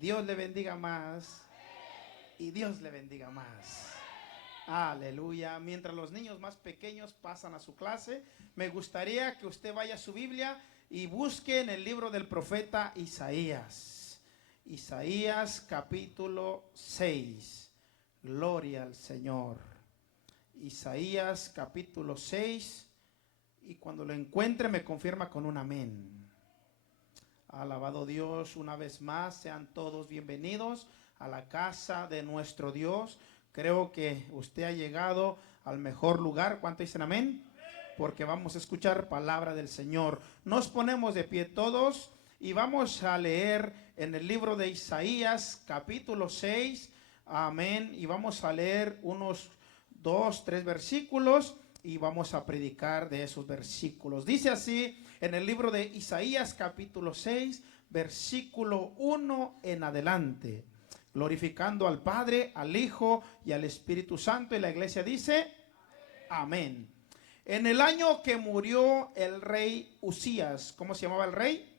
Dios le bendiga más y Dios le bendiga más. Aleluya. Mientras los niños más pequeños pasan a su clase, me gustaría que usted vaya a su Biblia y busque en el libro del profeta Isaías. Isaías capítulo 6. Gloria al Señor. Isaías capítulo 6. Y cuando lo encuentre me confirma con un amén. Alabado Dios, una vez más, sean todos bienvenidos a la casa de nuestro Dios. Creo que usted ha llegado al mejor lugar. ¿Cuánto dicen amén? Porque vamos a escuchar palabra del Señor. Nos ponemos de pie todos y vamos a leer en el libro de Isaías capítulo 6. Amén. Y vamos a leer unos 2, 3 versículos y vamos a predicar de esos versículos. Dice así en el libro de Isaías capítulo 6, versículo 1 en adelante. Glorificando al Padre, al Hijo y al Espíritu Santo. Y la iglesia dice, amén. En el año que murió el rey Usías, ¿cómo se llamaba el rey?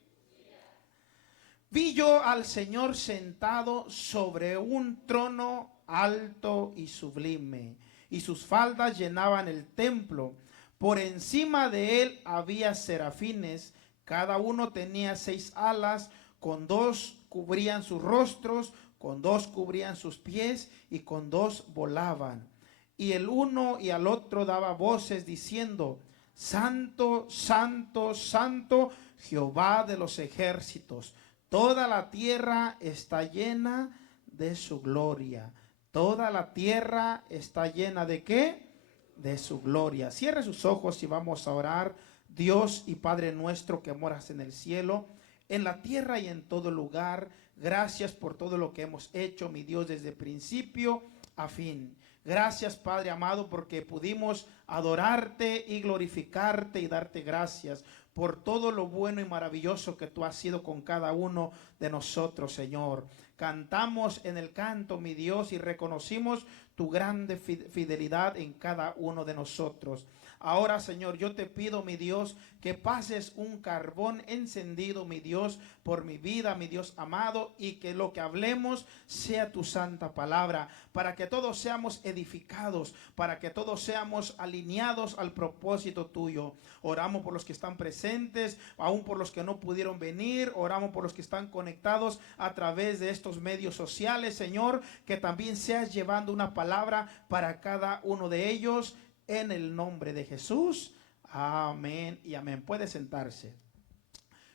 Vi yo al Señor sentado sobre un trono alto y sublime, y sus faldas llenaban el templo. Por encima de él había serafines, cada uno tenía 6 alas, con 2 cubrían sus rostros, con 2 cubrían sus pies y con 2 volaban. Y el uno y al otro daba voces diciendo, Santo, Santo, Santo, Jehová de los ejércitos. Toda la tierra está llena de su gloria. Toda la tierra está llena ¿de qué? De su gloria. Cierre sus ojos y vamos a orar. Dios y Padre nuestro que moras en el cielo, en la tierra y en todo lugar, gracias por todo lo que hemos hecho, mi Dios, desde principio a fin. Gracias, Padre amado, porque pudimos adorarte y glorificarte y darte gracias por todo lo bueno y maravilloso que tú has sido con cada uno de nosotros, Señor. Cantamos en el canto, mi Dios, y reconocimos tu grande fidelidad en cada uno de nosotros. Ahora, Señor, yo te pido, mi Dios, que pases un carbón encendido, mi Dios, por mi vida, mi Dios amado, y que lo que hablemos sea tu santa palabra, para que todos seamos edificados, para que todos seamos alineados al propósito tuyo. Oramos por los que están presentes, aún por los que no pudieron venir. Oramos por los que están conectados a través de estos medios sociales, Señor, que también seas llevando una palabra para cada uno de ellos. En el nombre de Jesús, amén y amén. Puede sentarse.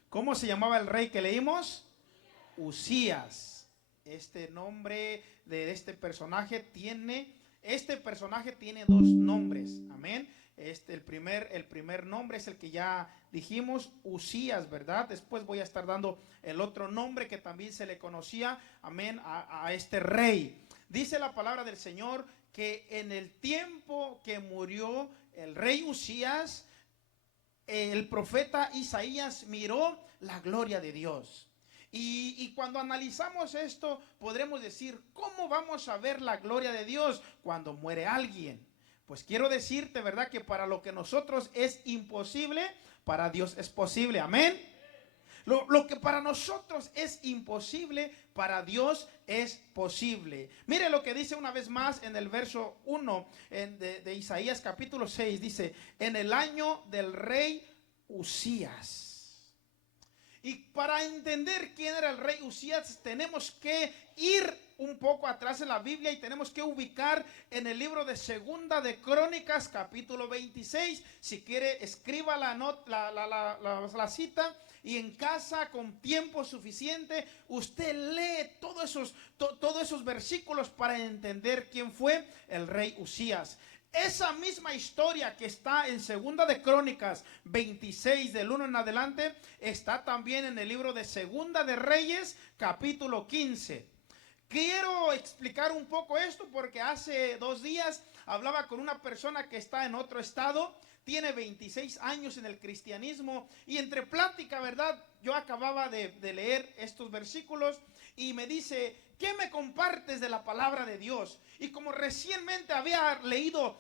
¿Cómo se llamaba el rey que leímos? Usías. Este nombre de este personaje tiene 2 nombres. Amén. El primer nombre es el que ya dijimos, Usías, ¿verdad? Después voy a estar dando el otro nombre que también se le conocía, amén, a este rey. Dice la palabra del Señor que en el tiempo que murió el rey Usías, el profeta Isaías miró la gloria de Dios. Y cuando analizamos esto, podremos decir, ¿cómo vamos a ver la gloria de Dios cuando muere alguien? Pues quiero decirte, ¿verdad?, que para lo que nosotros es imposible, para Dios es posible. Amén. Lo que para nosotros es imposible, para Dios es posible. Mire lo que dice una vez más en el verso 1 de Isaías capítulo 6. Dice, en el año del rey Usías. Y para entender quién era el rey Usías, tenemos que ir un poco atrás en la Biblia y tenemos que ubicar en el libro de Segunda de Crónicas, capítulo 26. Si quiere, escriba la cita. Y en casa, con tiempo suficiente, usted lee todos esos versículos para entender quién fue el rey Usías. Esa misma historia que está en Segunda de Crónicas 26 del 1 en adelante, está también en el libro de Segunda de Reyes, capítulo 15. Quiero explicar un poco esto porque hace 2 días hablaba con una persona que está en otro estado. tiene 26 años en el cristianismo, y entre plática, ¿verdad? Yo acababa de leer estos versículos y me dice: ¿qué me compartes de la palabra de Dios? Y como recientemente había leído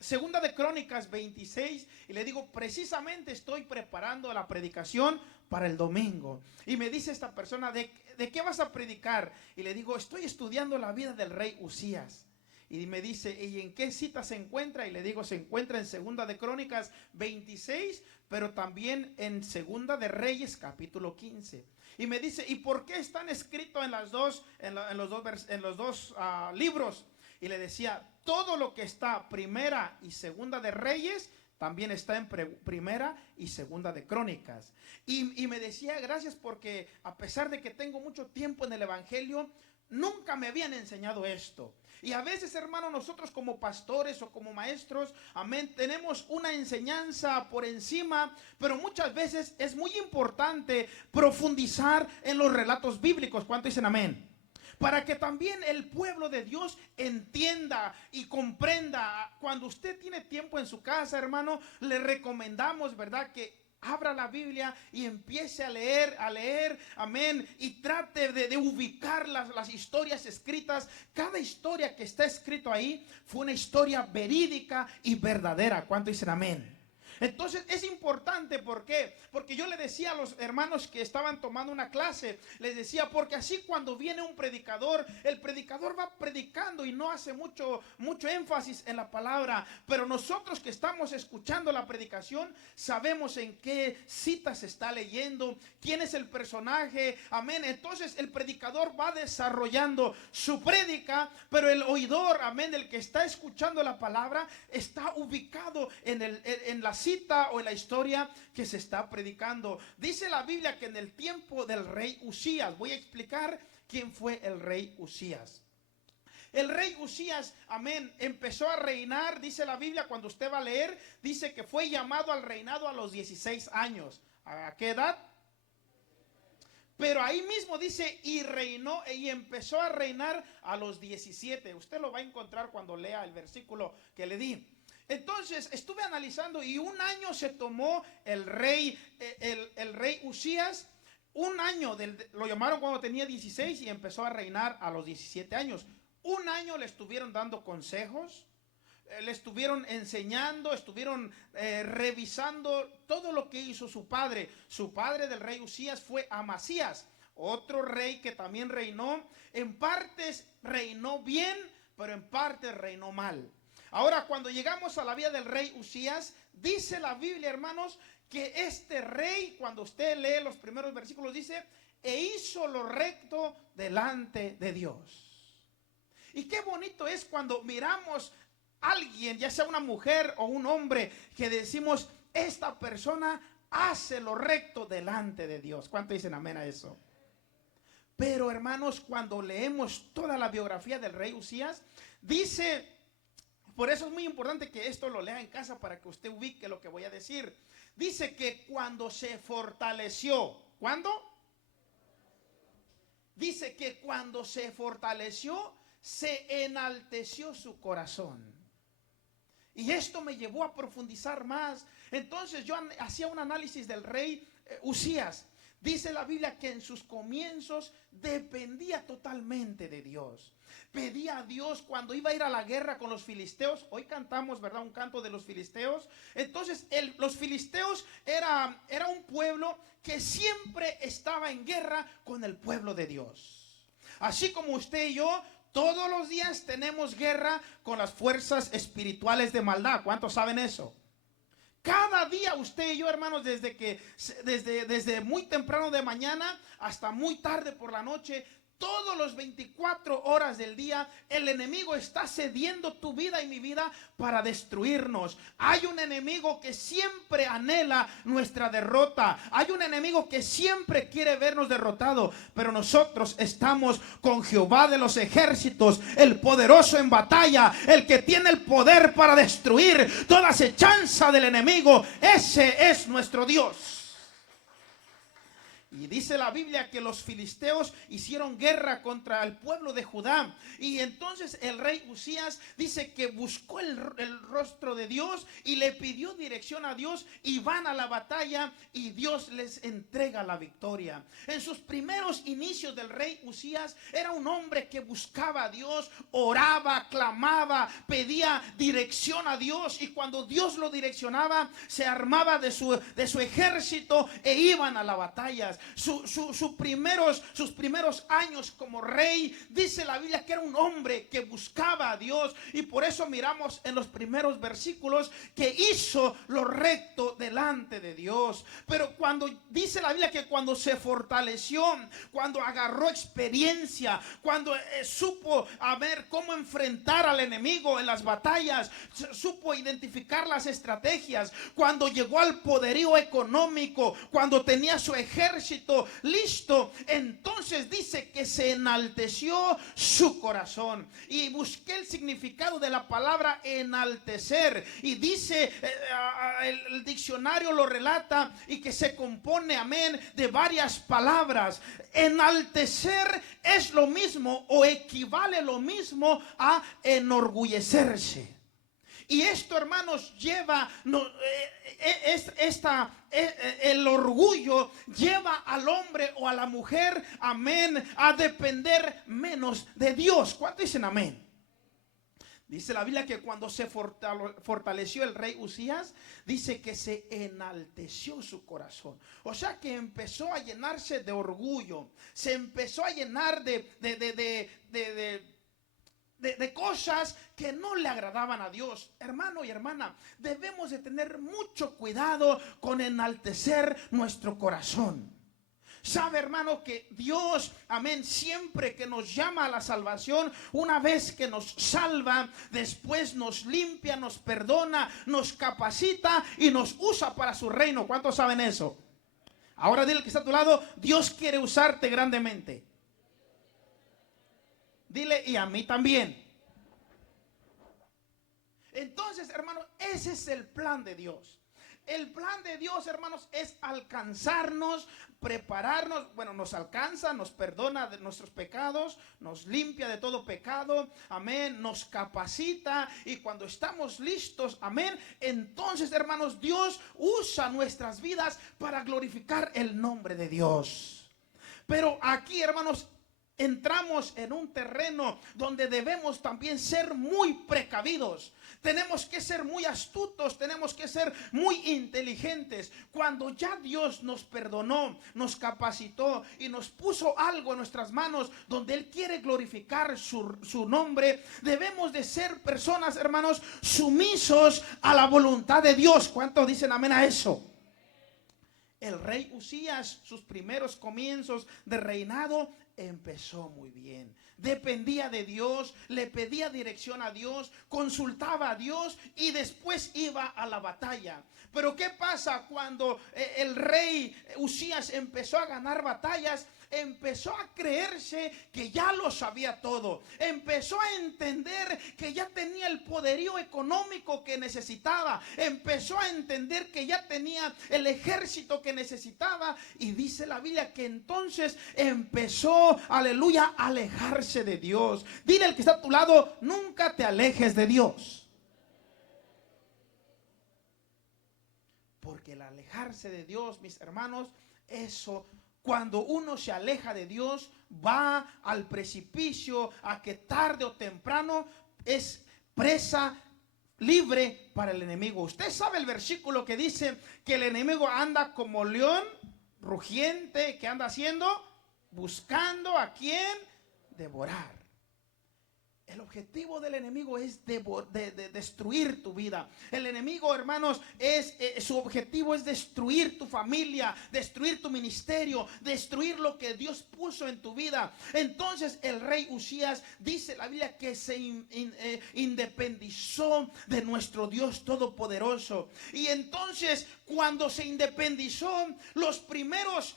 Segunda de Crónicas 26, y le digo: precisamente estoy preparando la predicación para el domingo. Y me dice esta persona: ¿de qué vas a predicar? Y le digo: estoy estudiando la vida del rey Uzías. Y me dice: ¿y en qué cita se encuentra? Y le digo: se encuentra en Segunda de Crónicas 26, pero también en Segunda de Reyes capítulo 15. Y me dice: ¿y por qué están escritos en los dos libros? Y le decía: todo lo que está Primera y Segunda de Reyes también está en Primera y Segunda de Crónicas. Y me decía: gracias, porque a pesar de que tengo mucho tiempo en el evangelio, nunca me habían enseñado esto. Y a veces, hermano, nosotros como pastores o como maestros, amén, tenemos una enseñanza por encima, pero muchas veces es muy importante profundizar en los relatos bíblicos. ¿Cuánto dicen amén? Para que también el pueblo de Dios entienda y comprenda. Cuando usted tiene tiempo en su casa, hermano, le recomendamos, ¿verdad?, que abra la Biblia y empiece a leer, amén, y trate de ubicar las historias escritas. Cada historia que está escrito ahí fue una historia verídica y verdadera. ¿Cuánto dicen amén? Entonces es importante. ¿Por qué? Porque yo le decía a los hermanos que estaban tomando una clase, les decía: porque así cuando viene un predicador, el predicador va predicando y no hace mucho énfasis en la palabra, pero nosotros que estamos escuchando la predicación sabemos en qué cita se está leyendo, quién es el personaje, amén. Entonces el predicador va desarrollando su prédica, pero el oidor, amén, el que está escuchando la palabra, está ubicado en la cita o en la historia que se está predicando. Dice la Biblia que en el tiempo del rey Uzías, voy a explicar quién fue el rey Uzías. El rey Uzías, amén, empezó a reinar. Dice la Biblia, cuando usted va a leer, dice que fue llamado al reinado a los 16 años. ¿A qué edad? Pero ahí mismo dice: y reinó, y empezó a reinar a los 17. Usted lo va a encontrar cuando lea el versículo que le di. Entonces estuve analizando, y un año se tomó el rey Uzías. Un año, lo llamaron cuando tenía 16 y empezó a reinar a los 17 años. Un año le estuvieron dando consejos, le estuvieron enseñando, estuvieron revisando todo lo que hizo su padre. Su padre del rey Uzías fue Amasías, otro rey que también reinó. En partes reinó bien, pero en partes reinó mal. Ahora, cuando llegamos a la vida del rey Uzías, dice la Biblia, hermanos, que este rey, cuando usted lee los primeros versículos, dice: e hizo lo recto delante de Dios. Y qué bonito es cuando miramos a alguien, ya sea una mujer o un hombre, que decimos: esta persona hace lo recto delante de Dios. ¿Cuánto dicen amén a eso? Pero, hermanos, cuando leemos toda la biografía del rey Uzías, dice... Por eso es muy importante que esto lo lea en casa, para que usted ubique lo que voy a decir. Dice que cuando se fortaleció, ¿cuándo? Dice que cuando se fortaleció, se enalteció su corazón. Y esto me llevó a profundizar más. Entonces yo hacía un análisis del rey Uzías. Dice la Biblia que en sus comienzos dependía totalmente de Dios. Pedía a Dios cuando iba a ir a la guerra con los filisteos. Hoy cantamos, ¿verdad?, un canto de los filisteos. Entonces los filisteos era un pueblo que siempre estaba en guerra con el pueblo de Dios. Así como usted y yo, todos los días tenemos guerra con las fuerzas espirituales de maldad. ¿Cuántos saben eso? Cada día usted y yo, hermanos, desde muy temprano de mañana hasta muy tarde por la noche, todos los 24 horas del día, el enemigo está cediendo tu vida y mi vida para destruirnos. Hay un enemigo que siempre anhela nuestra derrota. Hay un enemigo que siempre quiere vernos derrotados. Pero nosotros estamos con Jehová de los ejércitos, el poderoso en batalla, el que tiene el poder para destruir toda acechanza del enemigo. Ese es nuestro Dios. Y dice la Biblia que los filisteos hicieron guerra contra el pueblo de Judá. Y entonces el rey Usías dice que buscó el rostro de Dios y le pidió dirección a Dios, y van a la batalla y Dios les entrega la victoria. En sus primeros inicios del rey Usías era un hombre que buscaba a Dios, oraba, clamaba, pedía dirección a Dios, y cuando Dios lo direccionaba, se armaba de su ejército e iban a la batalla. Sus primeros años como rey, dice la Biblia que era un hombre que buscaba a Dios, y por eso miramos en los primeros versículos que hizo lo recto delante de Dios. Pero cuando dice la Biblia que cuando se fortaleció, cuando agarró experiencia, cuando supo a ver cómo enfrentar al enemigo en las batallas, supo identificar las estrategias, cuando llegó al poderío económico, cuando tenía su ejército listo, entonces dice que se enalteció su corazón. Y busqué el significado de la palabra enaltecer, y dice el diccionario lo relata, y que se compone, amén, de varias palabras. Enaltecer es lo mismo o equivale lo mismo a enorgullecerse. Y esto, hermanos, lleva, el orgullo lleva al hombre o a la mujer, amén, a depender menos de Dios. ¿Cuántos dicen amén? Dice la Biblia que cuando se fortaleció el rey Usías, dice que se enalteció su corazón. O sea que empezó a llenarse de orgullo, se empezó a llenar de cosas que no le agradaban a Dios. Hermano y hermana, debemos de tener mucho cuidado con enaltecer nuestro corazón. Sabe, hermano, que Dios, amén, siempre que nos llama a la salvación, una vez que nos salva, después nos limpia, nos perdona, nos capacita y nos usa para su reino. ¿Cuántos saben eso? Ahora dile al que está a tu lado: Dios quiere usarte grandemente. Dile: y a mí también. Entonces, hermanos, ese es el plan de Dios. El plan de Dios, hermanos, es alcanzarnos, prepararnos. Bueno, nos alcanza, nos perdona de nuestros pecados, nos limpia de todo pecado, amén, nos capacita, y cuando estamos listos, amén, entonces, hermanos, Dios usa nuestras vidas para glorificar el nombre de Dios. Pero aquí, hermanos, entramos en un terreno donde debemos también ser muy precavidos. Tenemos que ser muy astutos, tenemos que ser muy inteligentes. Cuando ya Dios nos perdonó, nos capacitó y nos puso algo en nuestras manos donde Él quiere glorificar su nombre, debemos de ser personas, hermanos, sumisos a la voluntad de Dios. ¿Cuántos dicen amén a eso? El rey Usías, sus primeros comienzos de reinado, empezó muy bien. Dependía de Dios, le pedía dirección a Dios, consultaba a Dios y después iba a la batalla. Pero ¿qué pasa cuando el rey Usías empezó a ganar batallas? Empezó a creerse que ya lo sabía todo. Empezó a entender que ya tenía el poderío económico que necesitaba. Empezó a entender que ya tenía el ejército que necesitaba. Y dice la Biblia que entonces empezó, aleluya, a alejarse de Dios. Dile al que está a tu lado: nunca te alejes de Dios. Porque el alejarse de Dios, mis hermanos, eso, cuando uno se aleja de Dios, va al precipicio, a que tarde o temprano es presa libre para el enemigo. Usted sabe el versículo que dice que el enemigo anda como león rugiente, que anda haciendo, buscando a quien devorar. El objetivo del enemigo es de destruir tu vida. El enemigo, hermanos, su objetivo es destruir tu familia, destruir tu ministerio, destruir lo que Dios puso en tu vida. Entonces el rey Usías, dice la Biblia, que se independizó de nuestro Dios todopoderoso. Y entonces, cuando se independizó, los primeros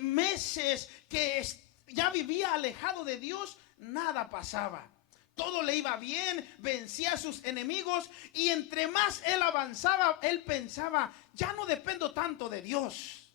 meses que ya vivía alejado de Dios, nada pasaba. Todo le iba bien, vencía a sus enemigos, y entre más él avanzaba, él pensaba: ya no dependo tanto de Dios.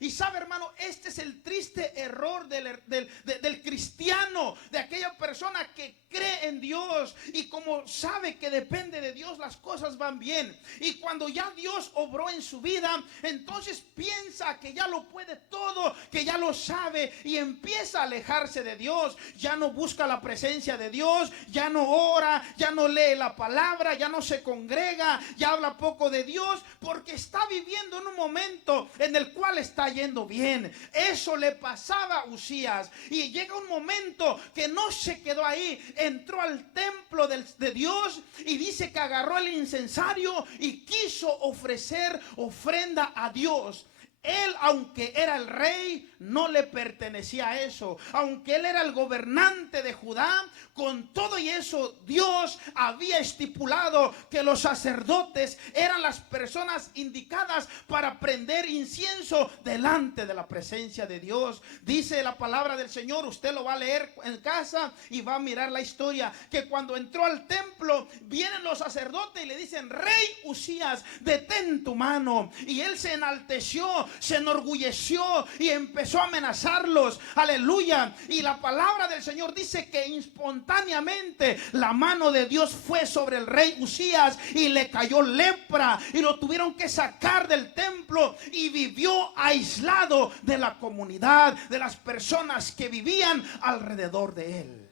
Y sabe, hermano, este es el triste error del cristiano, de aquella persona que cree en Dios y como sabe que depende de Dios, las cosas van bien. Y cuando ya Dios obró en su vida, entonces piensa que ya lo puede todo, que ya lo sabe, y empieza a alejarse de Dios. Ya no busca la presencia de Dios, ya no ora, ya no lee la palabra, ya no se congrega, ya habla poco de Dios, porque está viviendo en un momento en el cual está yendo bien. Eso le pasaba a Uzías, y llega un momento que no se quedó ahí, entró al templo de Dios y dice que agarró el incensario y quiso ofrecer ofrenda a Dios. Él, aunque era el rey, no le pertenecía a eso. Aunque él era el gobernante de Judá, con todo y eso, Dios había estipulado que los sacerdotes eran las personas indicadas para prender incienso delante de la presencia de Dios. Dice la palabra del Señor, usted lo va a leer en casa y va a mirar la historia, que cuando entró al templo, vienen los sacerdotes y le dicen: Rey Uzías, detén tu mano. Y él se enalteció, se enorgulleció y empezó a amenazarlos. Aleluya. Y la palabra del Señor dice que espontáneamente la mano de Dios fue sobre el rey Uzías y le cayó lepra y lo tuvieron que sacar del templo, y vivió aislado de la comunidad, de las personas que vivían alrededor de él.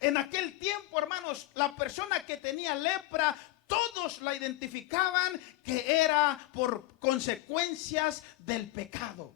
En aquel tiempo, hermanos, la persona que tenía lepra, todos la identificaban que era por consecuencias del pecado.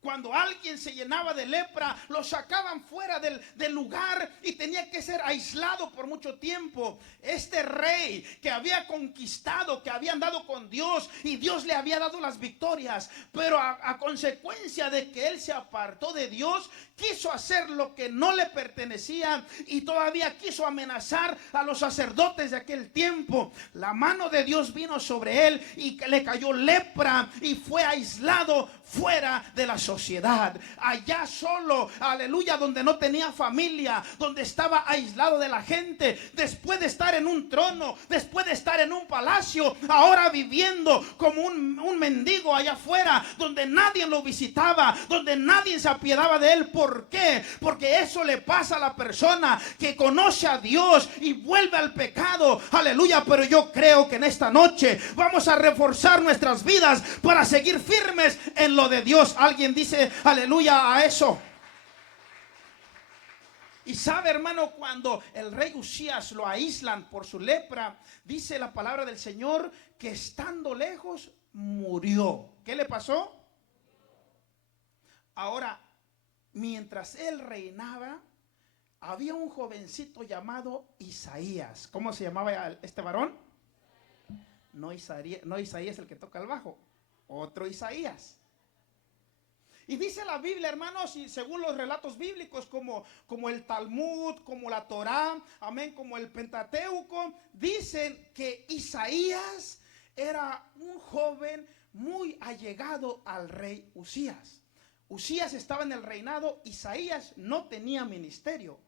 Cuando alguien se llenaba de lepra, lo sacaban fuera del lugar y tenía que ser aislado por mucho tiempo. Este rey que había conquistado, que había andado con Dios y Dios le había dado las victorias, pero a consecuencia de que él se apartó de Dios, quiso hacer lo que no le pertenecía y todavía quiso amenazar a los sacerdotes de aquel tiempo. La mano de Dios vino sobre él y le cayó lepra y fue aislado fuera de la sociedad, allá solo, aleluya, donde no tenía familia, donde estaba aislado de la gente. Después de estar en un trono, después de estar en un palacio, ahora viviendo como un mendigo allá afuera, donde nadie lo visitaba, donde nadie se apiadaba de él. ¿Por qué? Porque eso le pasa a la persona que conoce a Dios y vuelve al pecado. Aleluya. Pero yo creo que en esta noche vamos a reforzar nuestras vidas para seguir firmes en lo de Dios. Alguien dice aleluya a eso. Y sabe, hermano, cuando el rey Uzías lo aíslan por su lepra, dice la palabra del Señor que estando lejos murió. ¿Qué le pasó? Ahora, mientras él reinaba, había un jovencito llamado Isaías. ¿Cómo se llamaba este varón? No Isaías el que toca el bajo, otro Isaías. Y dice la Biblia, hermanos, y según los relatos bíblicos, como el Talmud, como la Torá, amén, como el Pentateuco, dicen que Isaías era un joven muy allegado al rey Uzías. Uzías estaba en el reinado, Isaías no tenía ministerio.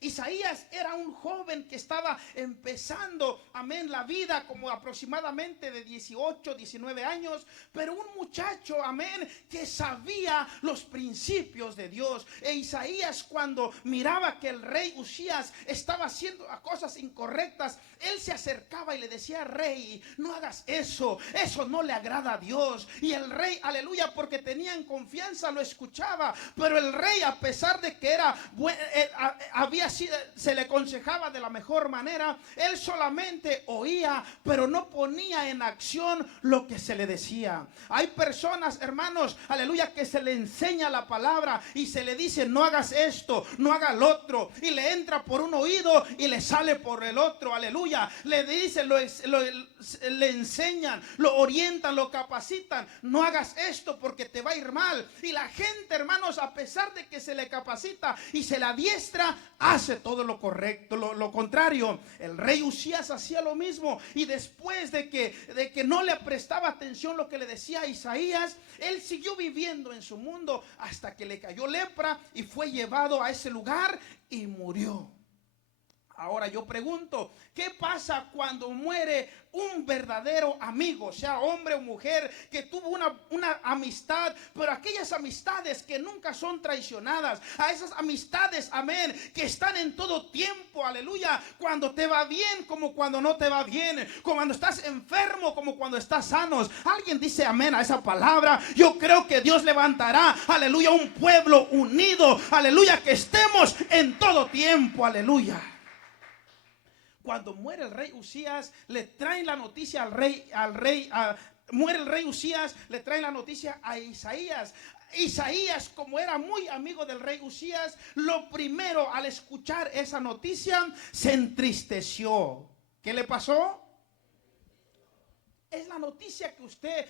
Isaías era un joven que estaba empezando, amén, la vida, como aproximadamente de 18, 19 años, pero un muchacho, amén, que sabía los principios de Dios. E Isaías, cuando miraba que el rey Uzías estaba haciendo cosas incorrectas, él se acercaba y le decía: rey, no hagas eso, eso no le agrada a Dios. Y el rey, aleluya, porque tenían confianza, lo escuchaba. Pero el rey, a pesar de que se le aconsejaba de la mejor manera, él solamente oía, pero no ponía en acción lo que se le decía. Hay personas, hermanos, aleluya, que se le enseña la palabra y se le dice: no hagas esto, no hagas lo otro, y le entra por un oído y le sale por el otro. Aleluya. Le dicen, le enseñan, lo orientan, lo capacitan: no hagas esto porque te va a ir mal. Y la gente, hermanos, a pesar de que se le capacita y se le adiestra, hace todo lo correcto, lo contrario. El rey Uzías hacía lo mismo, y después de que no le prestaba atención lo que le decía Isaías, él siguió viviendo en su mundo hasta que le cayó lepra y fue llevado a ese lugar y murió. Ahora yo pregunto, ¿qué pasa cuando muere un verdadero amigo, sea hombre o mujer, que tuvo una amistad, pero aquellas amistades que nunca son traicionadas, a esas amistades, amén, que están en todo tiempo, aleluya, cuando te va bien como cuando no te va bien, cuando estás enfermo como cuando estás sano? Alguien dice amén a esa palabra. Yo creo que Dios levantará, aleluya, un pueblo unido, aleluya, que estemos en todo tiempo, aleluya. Cuando muere el rey Usías, le traen la noticia muere el rey Usías, le traen la noticia a Isaías. Isaías, como era muy amigo del rey Usías, lo primero al escuchar esa noticia, se entristeció. ¿Qué le pasó? Es la noticia que usted,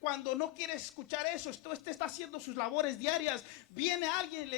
cuando no quiere escuchar eso, usted está haciendo sus labores diarias, viene alguien y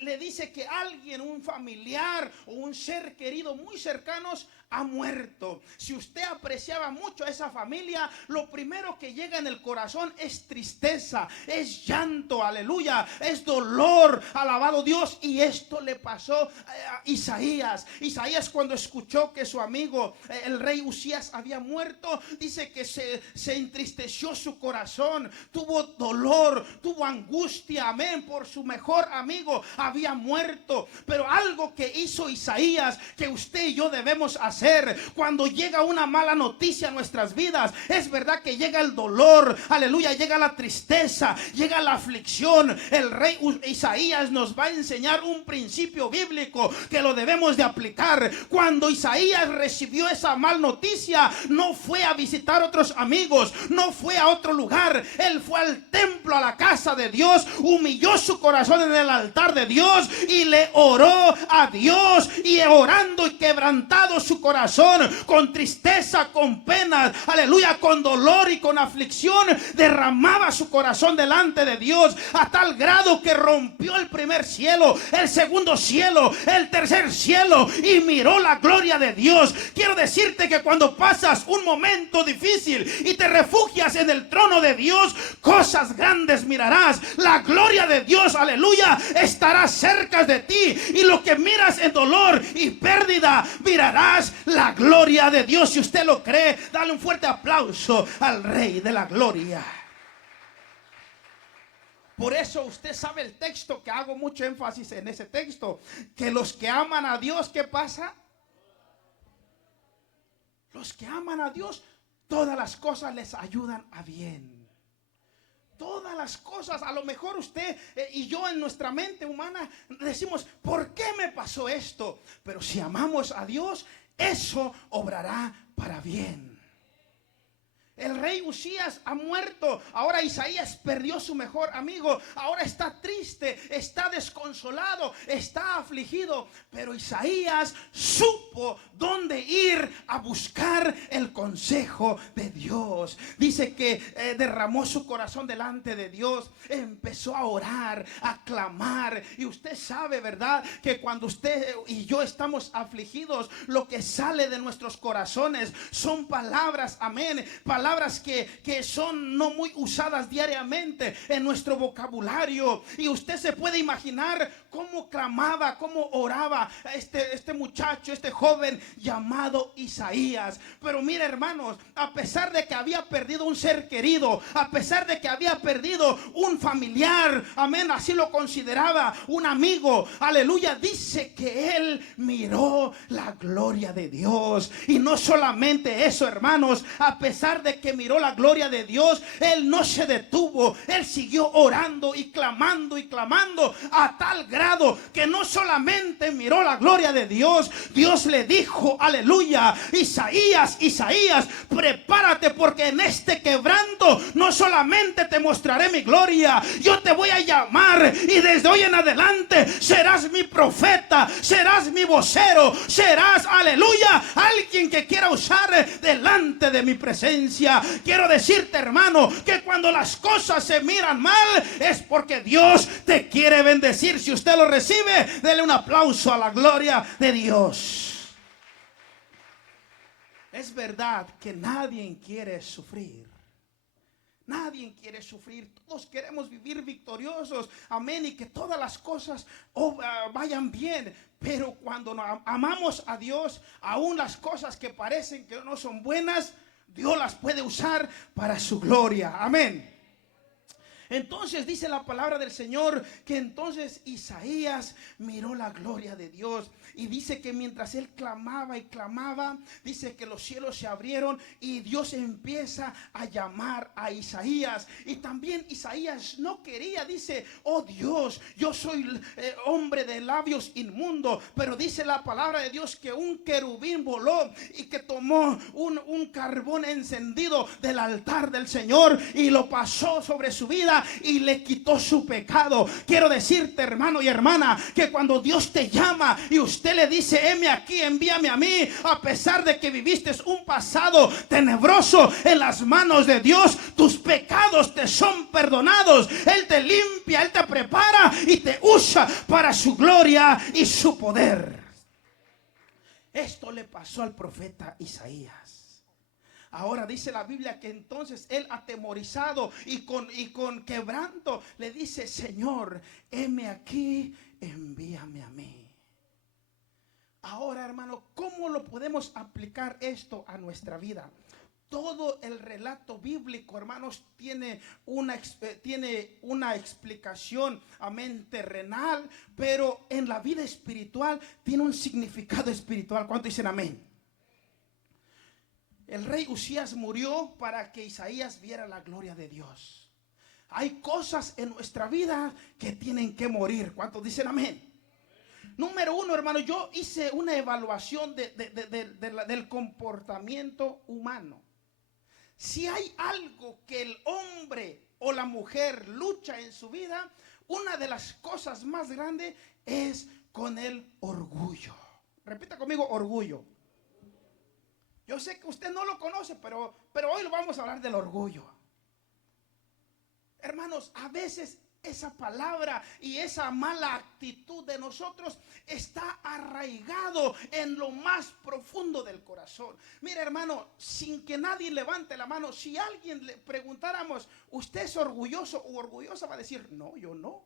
le dice que alguien, un familiar o un ser querido muy cercanos, ha muerto. Si usted apreciaba mucho a esa familia, lo primero que llega en el corazón es tristeza, es llanto, aleluya, es dolor, alabado Dios. Y esto le pasó a Isaías. Isaías, cuando escuchó que su amigo, el rey Usías, había muerto, dice que se entristeció su corazón, tuvo dolor, tuvo angustia, amén, por su mejor amigo había muerto. Pero algo que hizo Isaías, que usted y yo debemos hacer cuando llega una mala noticia a nuestras vidas, es verdad que llega el dolor, aleluya, llega la tristeza, llega la aflicción. El rey Isaías nos va a enseñar un principio bíblico que lo debemos de aplicar. Cuando Isaías recibió esa mala noticia, no fue a visitar otros amigos, no fue a otro lugar, él fue al templo, a la casa de Dios, humilló su corazón en el altar de Dios y le oró a Dios, y orando y quebrantado su corazón, con tristeza, con pena, aleluya, con dolor y con aflicción, derramaba su corazón delante de Dios, a tal grado que rompió el primer cielo, el segundo cielo, el tercer cielo, y miró la gloria de Dios. Quiero decirte que cuando pasas un momento difícil y te refugias en el trono de Dios, cosas grandes mirarás. La gloria de Dios, aleluya, estará cerca de ti, y lo que miras en dolor y pérdida, mirarás la gloria de Dios. Si usted lo cree, dale un fuerte aplauso al Rey de la Gloria. Por eso usted sabe el texto, que hago mucho énfasis en ese texto, que los que aman a Dios, ¿qué pasa? Los que aman a Dios, todas las cosas les ayudan a bien. Todas las cosas. A lo mejor usted y yo, en nuestra mente humana, decimos, ¿por qué me pasó esto? Pero si amamos a Dios, eso obrará para bien. El rey Usías ha muerto. Ahora Isaías perdió su mejor amigo. Ahora está triste, está desconsolado, está afligido. Pero Isaías supo dónde ir a buscar el consejo de Dios. Dice que derramó su corazón delante de Dios. Empezó a orar, a clamar. Y usted sabe, ¿verdad?, que cuando usted y yo estamos afligidos, lo que sale de nuestros corazones son palabras, amén, palabras que son no muy usadas diariamente en nuestro vocabulario. Y usted se puede imaginar cómo clamaba, cómo oraba este muchacho, este joven llamado Isaías. Pero mire, hermanos, a pesar de que había perdido un ser querido, a pesar de que había perdido un familiar, amén, así lo consideraba, un amigo, aleluya, dice que él miró la gloria de Dios. Y no solamente eso, hermanos, a pesar de que miró la gloria de Dios, él no se detuvo, él siguió orando y clamando a tal grado que no solamente miró la gloria de Dios. Dios le dijo, aleluya, Isaías, prepárate, porque en este quebranto no solamente te mostraré mi gloria, yo te voy a llamar, y desde hoy en adelante serás mi profeta, serás mi vocero, serás, aleluya, alguien que quiera usar delante de mi presencia. Quiero decirte, hermano, que cuando las cosas se miran mal, es porque Dios te quiere bendecir. Si usted lo recibe, dele un aplauso a la gloria de Dios. Es verdad que nadie quiere sufrir. Nadie quiere sufrir, todos queremos vivir victoriosos, amén, y que todas las cosas vayan bien. Pero cuando amamos a Dios, aún las cosas que parecen que no son buenas, Dios las puede usar para su gloria, amén. Entonces dice la palabra del Señor que entonces Isaías miró la gloria de Dios. Y dice que mientras él clamaba y clamaba, dice que los cielos se abrieron y Dios empieza a llamar a Isaías. Y también Isaías no quería, dice, oh Dios, yo soy hombre de labios inmundos. Pero dice la palabra de Dios que un querubín voló y que tomó un carbón encendido del altar del Señor y lo pasó sobre su vida y le quitó su pecado. Quiero decirte, hermano y hermana, que cuando Dios te llama y usted le dice, heme aquí, envíame a mí, a pesar de que viviste un pasado tenebroso, en las manos de Dios tus pecados te son perdonados. Él te limpia, Él te prepara y te usa para su gloria y su poder. Esto le pasó al profeta Isaías. Ahora dice la Biblia que entonces él, atemorizado y con quebranto, le dice, Señor, heme aquí, envíame a mí. Ahora, hermano, ¿cómo lo podemos aplicar esto a nuestra vida? Todo el relato bíblico, hermanos, tiene una explicación, amén, terrenal, pero en la vida espiritual tiene un significado espiritual. ¿Cuánto dicen amén? El rey Usías murió para que Isaías viera la gloria de Dios. Hay cosas en nuestra vida que tienen que morir. ¿Cuántos dicen amén? Número uno, hermano, yo hice una evaluación del comportamiento humano. Si hay algo que el hombre o la mujer lucha en su vida, una de las cosas más grandes es con el orgullo. Repita conmigo, orgullo. Yo sé que usted no lo conoce, pero hoy lo vamos a hablar del orgullo. Hermanos, a veces esa palabra y esa mala actitud de nosotros está arraigado en lo más profundo del corazón. Mire, hermano, sin que nadie levante la mano, si a alguien le preguntáramos, ¿usted es orgulloso o orgullosa? Va a decir, no, yo no.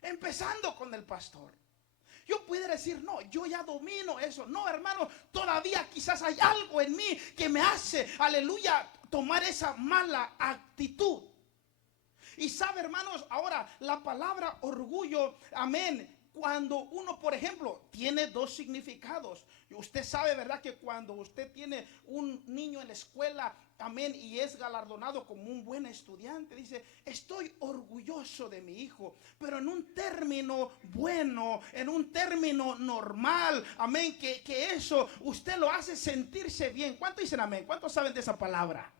Empezando con el pastor. Yo pudiera decir, no, yo ya domino eso. No, hermano, todavía quizás hay algo en mí que me hace, aleluya, tomar esa mala actitud. Y sabe, hermanos, ahora la palabra orgullo, amén, cuando uno, por ejemplo, tiene dos significados. Y usted sabe, ¿verdad?, que cuando usted tiene un niño en la escuela, amén, y es galardonado como un buen estudiante, dice, estoy orgulloso de mi hijo, pero en un término bueno, en un término normal, amén, que eso usted lo hace sentirse bien. ¿Cuántos dicen amén? ¿Cuántos saben de esa palabra?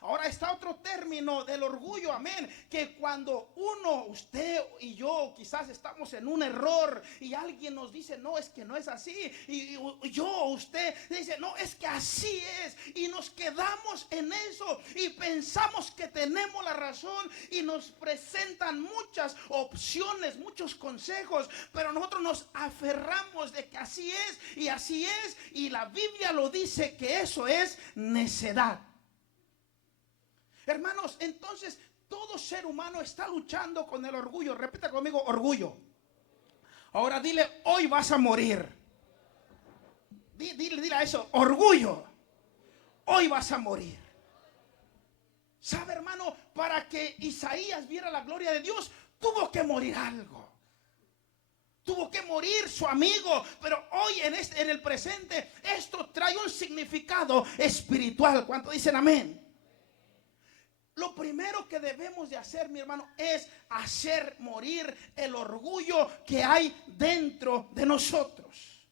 Ahora está otro término del orgullo, amén, que cuando uno, usted y yo quizás estamos en un error y alguien nos dice, no, es que no es así, y yo, usted dice, no, es que así es, y nos quedamos en eso y pensamos que tenemos la razón y nos presentan muchas opciones, muchos consejos, pero nosotros nos aferramos de que así es, y la Biblia lo dice que eso es necedad. Hermanos, entonces todo ser humano está luchando con el orgullo. Repita conmigo, orgullo. Ahora dile, hoy vas a morir. Dile a eso, orgullo. Hoy vas a morir. ¿Sabe, hermano? Para que Isaías viera la gloria de Dios, tuvo que morir algo. Tuvo que morir su amigo, pero hoy en el presente esto trae un significado espiritual. ¿Cuántos dicen amén? Lo primero que debemos de hacer, mi hermano, es hacer morir el orgullo que hay dentro de nosotros.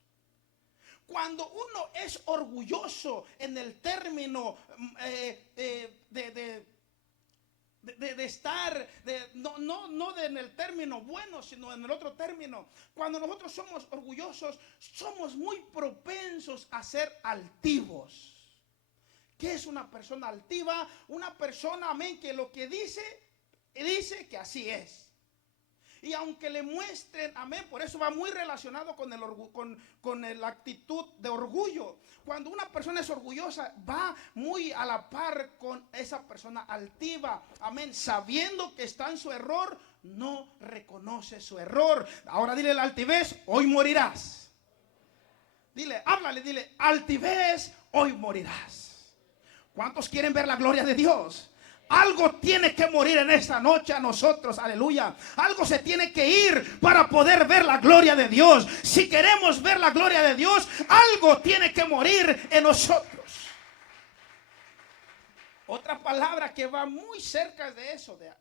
Cuando uno es orgulloso en el término de estar, no en el término bueno, sino en el otro término. Cuando nosotros somos orgullosos, somos muy propensos a ser altivos. ¿Qué es una persona altiva? Una persona, amén, que lo que dice que así es. Y aunque le muestren, amén, por eso va muy relacionado con la actitud de orgullo. Cuando una persona es orgullosa, va muy a la par con esa persona altiva, amén, sabiendo que está en su error, no reconoce su error. Ahora dile la altivez, hoy morirás. Dile, háblale, dile, altivez, hoy morirás. ¿Cuántos quieren ver la gloria de Dios? Algo tiene que morir en esta noche a nosotros, aleluya. Algo se tiene que ir para poder ver la gloria de Dios. Si queremos ver la gloria de Dios, algo tiene que morir en nosotros. Otra palabra que va muy cerca de eso, de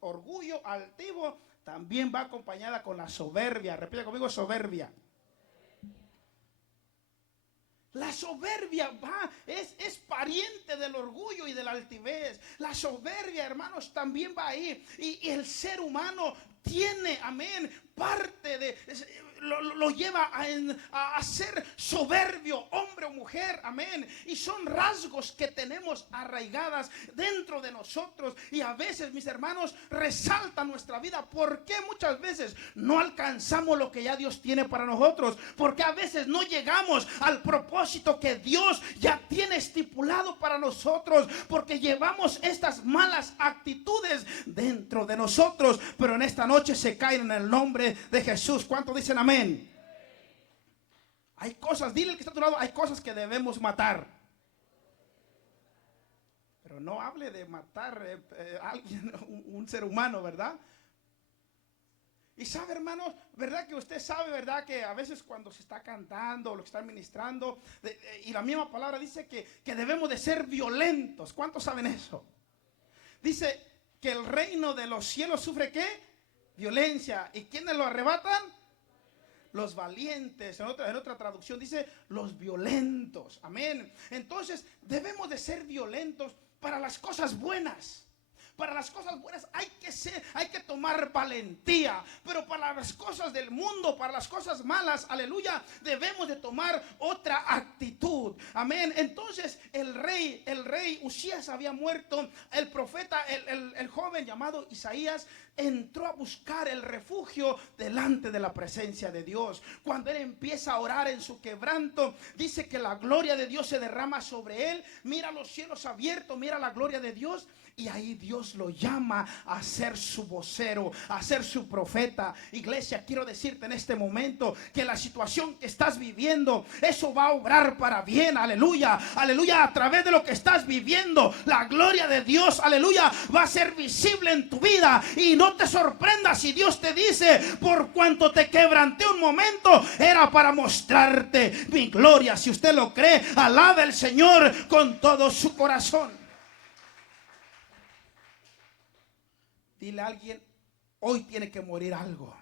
orgullo altivo, también va acompañada con la soberbia. Repite conmigo, soberbia. La soberbia es pariente del orgullo y de la altivez. La soberbia, hermanos, también va ahí. Y el ser humano tiene, amén, parte de... Lo lleva a ser soberbio, hombre o mujer, amén. Y son rasgos que tenemos arraigadas dentro de nosotros. Y a veces, mis hermanos, resalta nuestra vida. ¿Por qué muchas veces no alcanzamos lo que ya Dios tiene para nosotros? Porque a veces no llegamos al propósito que Dios ya tiene estipulado para nosotros. Porque llevamos estas malas actitudes dentro de nosotros. Pero en esta noche se caen en el nombre de Jesús. ¿Cuántos dicen amén? Hay cosas, dile al que está a tu lado, hay cosas que debemos matar. Pero no hable de matar a alguien, un ser humano, ¿verdad? Y sabe, hermanos, ¿verdad que usted sabe, verdad, que a veces cuando se está cantando o lo que está ministrando, y la misma palabra dice que debemos de ser violentos? ¿Cuántos saben eso? Dice que el reino de los cielos sufre ¿qué? Violencia. ¿Y quiénes lo arrebatan? Los valientes. En otra traducción dice los violentos. Amén. Entonces debemos de ser violentos para las cosas buenas. Para las cosas buenas hay que tomar valentía. Pero para las cosas del mundo, para las cosas malas, aleluya, debemos de tomar otra actitud. Amén. Entonces el rey Usías había muerto. El profeta, el joven llamado Isaías, entró a buscar el refugio delante de la presencia de Dios. Cuando él empieza a orar en su quebranto, dice que la gloria de Dios se derrama sobre él. Mira los cielos abiertos, mira la gloria de Dios. Y ahí Dios lo llama a ser su vocero, a ser su profeta. Iglesia, quiero decirte en este momento que la situación que estás viviendo, eso va a obrar para bien. Aleluya, aleluya. A través de lo que estás viviendo, la gloria de Dios, aleluya, va a ser visible en tu vida. Y no te sorprendas si Dios te dice: por cuanto te quebranté un momento, era para mostrarte mi gloria. Si usted lo cree, alabe al Señor con todo su corazón. Dile a alguien: hoy tiene que morir algo.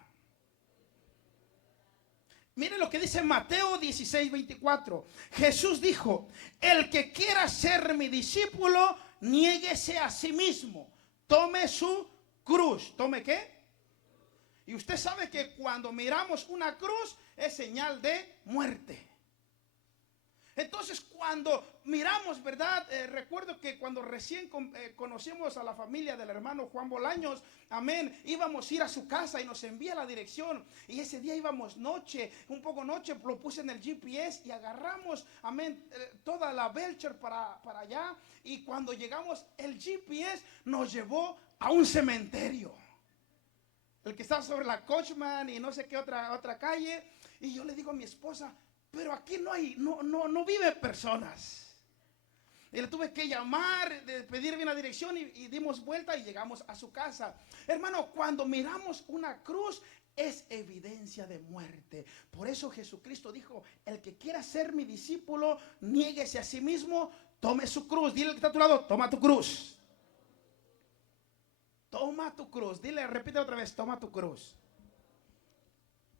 Mire lo que dice Mateo 16:24. Jesús dijo: el que quiera ser mi discípulo, niéguese a sí mismo, tome su cruz. ¿Tome qué? Y usted sabe que cuando miramos una cruz es señal de muerte. Entonces cuando miramos, ¿verdad? Recuerdo que cuando recién conocimos a la familia del hermano Juan Bolaños, amén, íbamos a ir a su casa y nos envía la dirección. Y ese día íbamos un poco noche, lo puse en el GPS y agarramos, amén, toda la Belcher para allá. Y cuando llegamos, el GPS nos llevó a un cementerio. El que está sobre la Coachman y no sé qué otra calle. Y yo le digo a mi esposa: pero aquí no viven personas. Y le tuve que llamar, pedirle una dirección y dimos vuelta y llegamos a su casa. Hermano, cuando miramos una cruz es evidencia de muerte. Por eso Jesucristo dijo: el que quiera ser mi discípulo, niéguese a sí mismo, tome su cruz. Dile al que está a tu lado: toma tu cruz. Toma tu cruz. Dile, repite otra vez: toma tu cruz.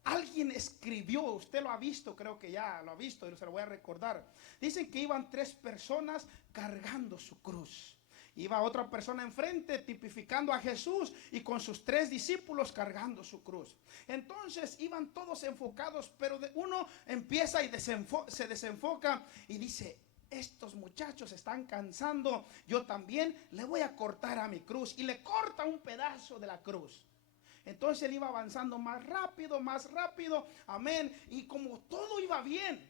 Alguien escribió, usted lo ha visto, creo que ya lo ha visto y se lo voy a recordar. Dicen que iban 3 personas cargando su cruz. Iba otra persona enfrente tipificando a Jesús y con sus 3 discípulos cargando su cruz. Entonces iban todos enfocados, pero uno empieza y se desenfoca y dice: estos muchachos están cansando, yo también le voy a cortar a mi cruz. Y le corta un pedazo de la cruz. Entonces él iba avanzando más rápido, amén. Y como todo iba bien,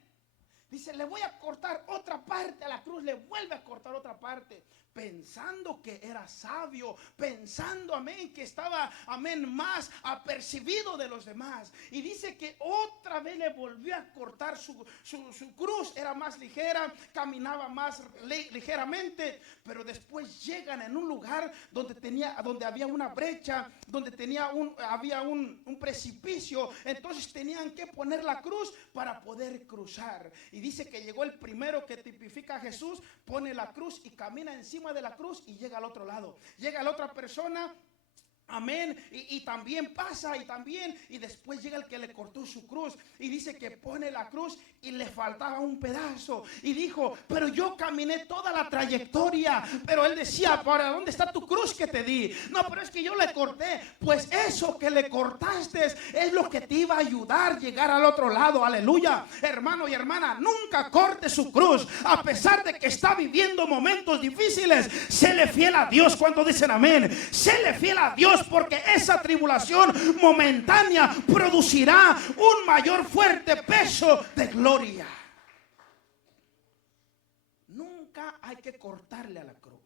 dice, le voy a cortar otra parte a la cruz, le vuelve a cortar otra parte, pensando que era sabio, pensando, amén, que estaba, amén, más apercibido de los demás. Y dice que otra vez le volvió a cortar su cruz, era más ligera, caminaba más ligeramente, pero después llegan en un lugar donde había una brecha, donde había un precipicio. Entonces tenían que poner la cruz para poder cruzar. Y dice que llegó el primero que tipifica a Jesús, pone la cruz y camina encima de la cruz y llega al otro lado. Llega la otra persona, amén, y también pasa, y después llega el que le cortó su cruz, y dice que pone la cruz y le faltaba un pedazo, y dijo, pero yo caminé toda la trayectoria. Pero él decía, ¿para dónde está tu cruz que te di? No, pero es que yo le corté. Pues eso que le cortaste es lo que te iba a ayudar a llegar al otro lado. Aleluya. Hermano y hermana, nunca corte su cruz, a pesar de que está viviendo momentos difíciles. Séle fiel a Dios. ¿Cuántos dicen amén? Séle fiel a Dios, porque esa tribulación momentánea producirá un mayor fuerte peso de gloria. Nunca hay que cortarle a la cruz.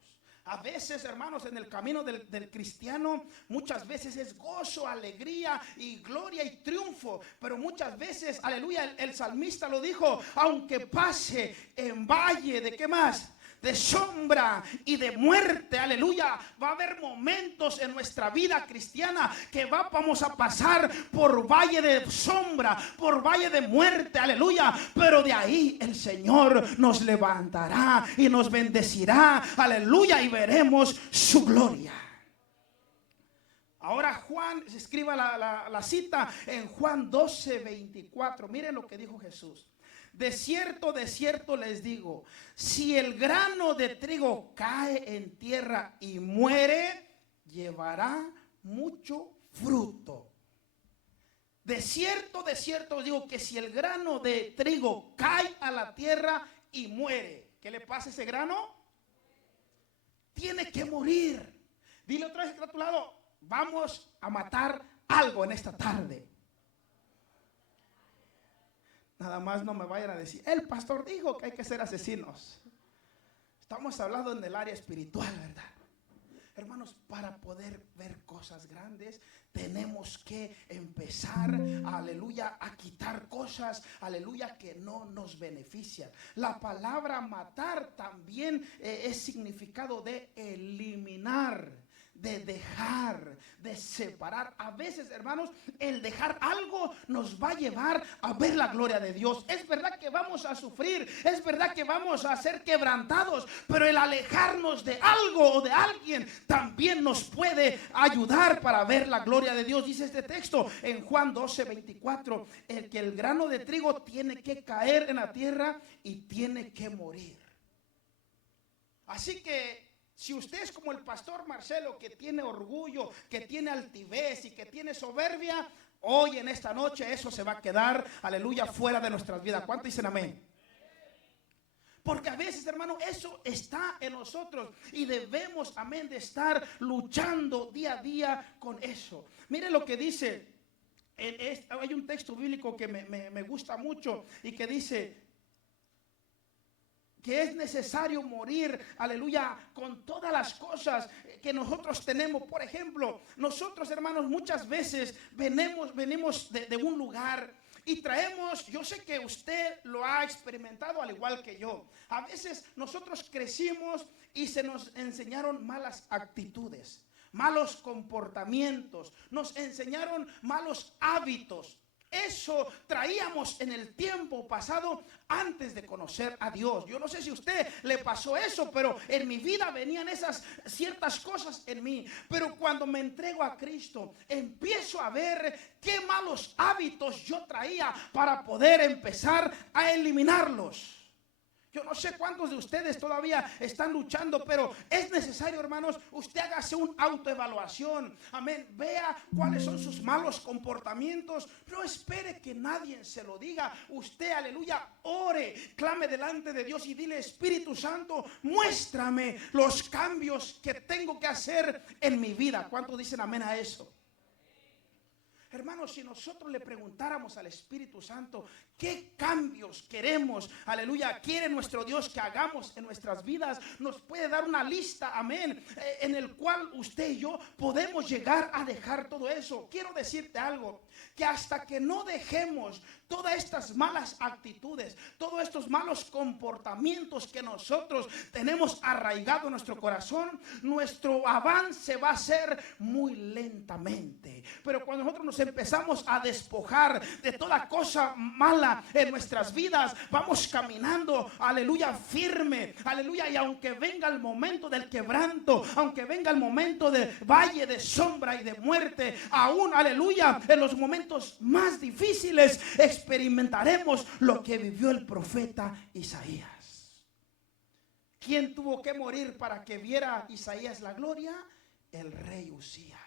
A veces, hermanos, en el camino del cristiano, muchas veces es gozo, alegría y gloria y triunfo. Pero muchas veces, aleluya, el salmista lo dijo, aunque pase en valle de ¿qué más? De sombra y de muerte, aleluya. Va a haber momentos en nuestra vida cristiana que vamos a pasar por valle de sombra, por valle de muerte, aleluya. Pero de ahí el Señor nos levantará y nos bendecirá, aleluya, y veremos su gloria. Ahora Juan, se escriba la cita en Juan 12:24. Miren lo que dijo Jesús. De cierto les digo, si el grano de trigo cae en tierra y muere, llevará mucho fruto. De cierto os digo que si el grano de trigo cae a la tierra y muere, ¿qué le pasa a ese grano? Tiene que morir. Dile otra vez a tu lado, vamos a matar algo en esta tarde. Nada más no me vayan a decir, el pastor dijo que hay que ser asesinos. Estamos hablando en el área espiritual, ¿verdad? Hermanos, para poder ver cosas grandes, tenemos que empezar, aleluya, a quitar cosas, aleluya, que no nos benefician. La palabra matar también es significado de eliminar, de dejar, de separar. A veces, hermanos, el dejar algo nos va a llevar a ver la gloria de Dios. Es verdad que vamos a sufrir, es verdad que vamos a ser quebrantados, pero el alejarnos de algo o de alguien también nos puede ayudar para ver la gloria de Dios. Dice este texto en Juan 12:24, que el grano de trigo tiene que caer en la tierra y tiene que morir. Así que si usted es como el pastor Marcelo, que tiene orgullo, que tiene altivez y que tiene soberbia, hoy en esta noche eso se va a quedar, aleluya, fuera de nuestras vidas. ¿Cuántos dicen amén? Porque a veces, hermano, eso está en nosotros y debemos, amén, de estar luchando día a día con eso. Miren lo que dice, hay un texto bíblico que me gusta mucho y que dice que es necesario morir, aleluya, con todas las cosas que nosotros tenemos. Por ejemplo, nosotros, hermanos, muchas veces venimos de un lugar y traemos, yo sé que usted lo ha experimentado al igual que yo. A veces nosotros crecimos y se nos enseñaron malas actitudes, malos comportamientos, nos enseñaron malos hábitos. Eso traíamos en el tiempo pasado antes de conocer a Dios. Yo no sé si a usted le pasó eso, pero en mi vida venían esas ciertas cosas en mí. Pero cuando me entrego a Cristo, empiezo a ver qué malos hábitos yo traía para poder empezar a eliminarlos. Yo no sé cuántos de ustedes todavía están luchando, pero es necesario, hermanos, usted hágase una autoevaluación. Amén. Vea cuáles son sus malos comportamientos. No espere que nadie se lo diga. Usted, aleluya, ore, clame delante de Dios y dile, Espíritu Santo, muéstrame los cambios que tengo que hacer en mi vida. ¿Cuántos dicen amén a eso? Hermanos, si nosotros le preguntáramos al Espíritu Santo qué cambios queremos, aleluya, quiere nuestro Dios que hagamos en nuestras vidas, nos puede dar una lista, amén, en el cual usted y yo podemos llegar a dejar todo eso. Quiero decirte algo, que hasta que no dejemos todas estas malas actitudes, todos estos malos comportamientos que nosotros tenemos arraigado en nuestro corazón, nuestro avance va a ser muy lentamente. Pero cuando nosotros nos empezamos a despojar de toda cosa mala en nuestras vidas, vamos caminando, aleluya, firme, aleluya, y aunque venga el momento del quebranto, aunque venga el momento del valle de sombra y de muerte, aún, aleluya, en los momentos más difíciles experimentaremos lo que vivió el profeta Isaías. ¿Quién tuvo que morir para que viera Isaías la gloria? El rey Usías.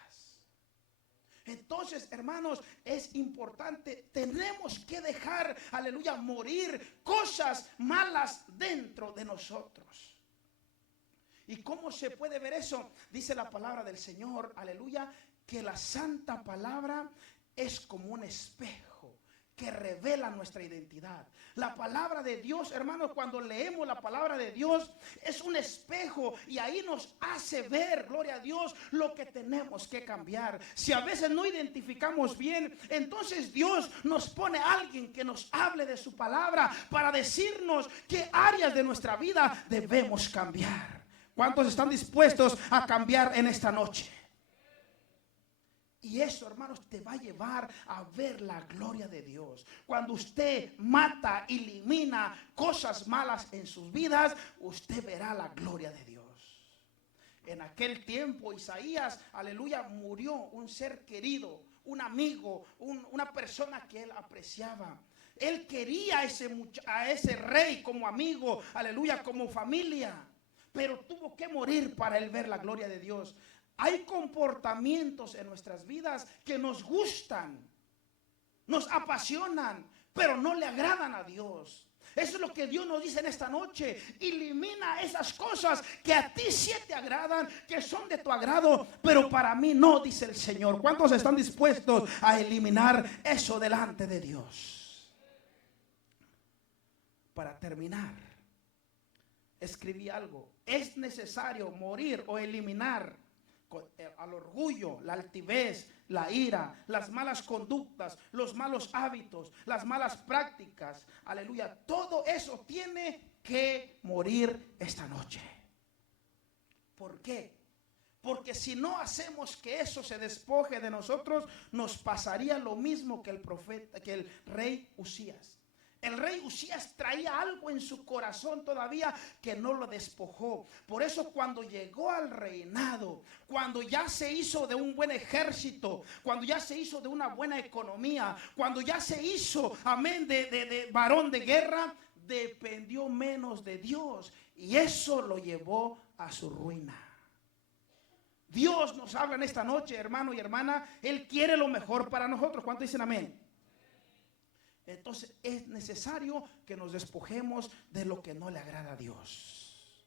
Entonces, hermanos, es importante, tenemos que dejar, aleluya, morir cosas malas dentro de nosotros. ¿Y cómo se puede ver eso? Dice la palabra del Señor, aleluya, que la santa palabra es como un espejo que revela nuestra identidad. La palabra de Dios, hermanos, cuando leemos la palabra de Dios, es un espejo y ahí nos hace ver, gloria a Dios, lo que tenemos que cambiar. Si a veces no identificamos bien, entonces Dios nos pone a alguien que nos hable de su palabra para decirnos qué áreas de nuestra vida debemos cambiar. ¿Cuántos están dispuestos a cambiar en esta noche? Y eso, hermanos, te va a llevar a ver la gloria de Dios. Cuando usted mata, elimina cosas malas en sus vidas, usted verá la gloria de Dios. En aquel tiempo Isaías, aleluya, murió un ser querido, un amigo, una persona que él apreciaba. Él quería a ese rey como amigo, aleluya, como familia. Pero tuvo que morir para él ver la gloria de Dios. Hay comportamientos en nuestras vidas que nos gustan, nos apasionan, pero no le agradan a Dios. Eso es lo que Dios nos dice en esta noche. Elimina esas cosas que a ti sí te agradan, que son de tu agrado, pero para mí no, dice el Señor. ¿Cuántos están dispuestos a eliminar eso delante de Dios? Para terminar, escribí algo. Es necesario morir o eliminar al orgullo, la altivez, la ira, las malas conductas, los malos hábitos, las malas prácticas, aleluya, todo eso tiene que morir esta noche. ¿Por qué? Porque si no hacemos que eso se despoje de nosotros, nos pasaría lo mismo que el rey Usías. El rey Usías traía algo en su corazón todavía que no lo despojó. Por eso cuando llegó al reinado, cuando ya se hizo de un buen ejército, cuando ya se hizo de una buena economía, cuando ya se hizo, amén, de varón de guerra, dependió menos de Dios. Y eso lo llevó a su ruina. Dios nos habla en esta noche, hermano y hermana. Él quiere lo mejor para nosotros. ¿Cuántos dicen amén? Entonces es necesario que nos despojemos de lo que no le agrada a Dios.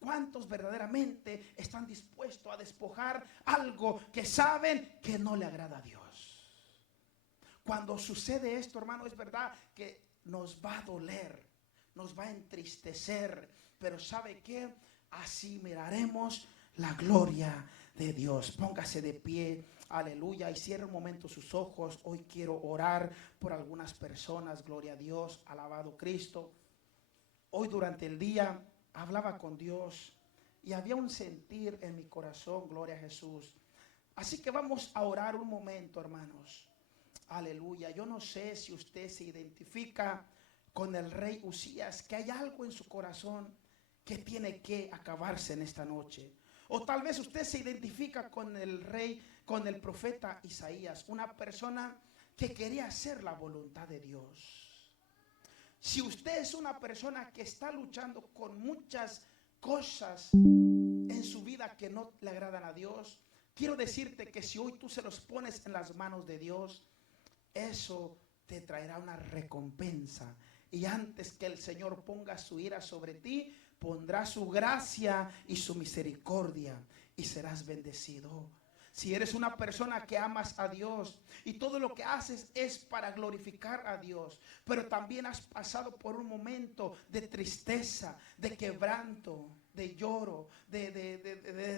¿Cuántos verdaderamente están dispuestos a despojar algo que saben que no le agrada a Dios? Cuando sucede esto, hermano, es verdad que nos va a doler, nos va a entristecer, pero ¿sabe qué? Así miraremos la gloria de Dios. Póngase de pie. Aleluya, y cierre un momento sus ojos. Hoy quiero orar por algunas personas. Gloria a Dios, alabado Cristo. Hoy durante el día hablaba con Dios y había un sentir en mi corazón, gloria a Jesús. Así que vamos a orar un momento, hermanos. Aleluya, yo no sé si usted se identifica con el rey Usías, que hay algo en su corazón que tiene que acabarse en esta noche. O tal vez usted se identifica con el rey, con el profeta Isaías, una persona que quería hacer la voluntad de Dios. Si usted es una persona que está luchando con muchas cosas en su vida que no le agradan a Dios, quiero decirte que si hoy tú se los pones en las manos de Dios, eso te traerá una recompensa. Y antes que el Señor ponga su ira sobre ti, pondrá su gracia y su misericordia y serás bendecido. Si eres una persona que amas a Dios y todo lo que haces es para glorificar a Dios, pero también has pasado por un momento de tristeza, de quebranto, de lloro, de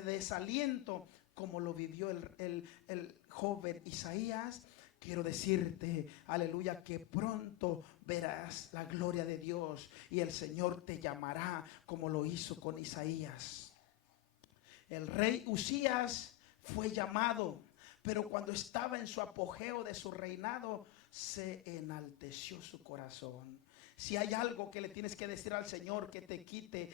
desaliento, como lo vivió el joven Isaías, quiero decirte, aleluya, que pronto verás la gloria de Dios y el Señor te llamará como lo hizo con Isaías. El rey Usías fue llamado, pero cuando estaba en su apogeo de su reinado, se enalteció su corazón. Si hay algo que le tienes que decir al Señor, que te quite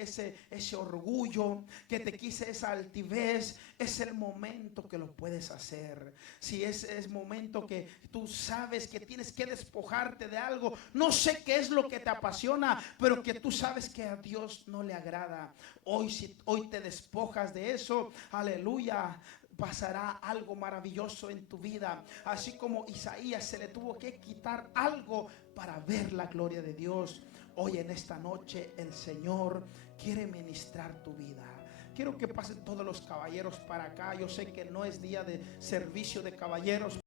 ese orgullo, que te quite esa altivez, es el momento que lo puedes hacer. Si es momento que tú sabes que tienes que despojarte de algo, no sé qué es lo que te apasiona, pero que tú sabes que a Dios no le agrada. Hoy te despojas de eso, aleluya, pasará algo maravilloso en tu vida. Así como Isaías se le tuvo que quitar algo para ver la gloria de Dios. Hoy en esta noche el Señor quiere ministrar tu vida. Quiero que pasen todos los caballeros para acá. Yo sé que no es día de servicio de caballeros,